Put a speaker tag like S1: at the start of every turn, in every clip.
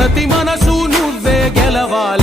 S1: ప్రతి మనసు నువ్వే గెలవాలి.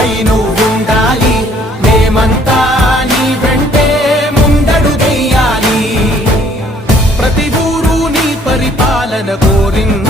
S1: తోడై నువ్వుండాలి. మేమంతా నీ వెంటే ముందడు దెయ్యాలి ప్రతి ఊరు నీ పరిపాలన కోరింది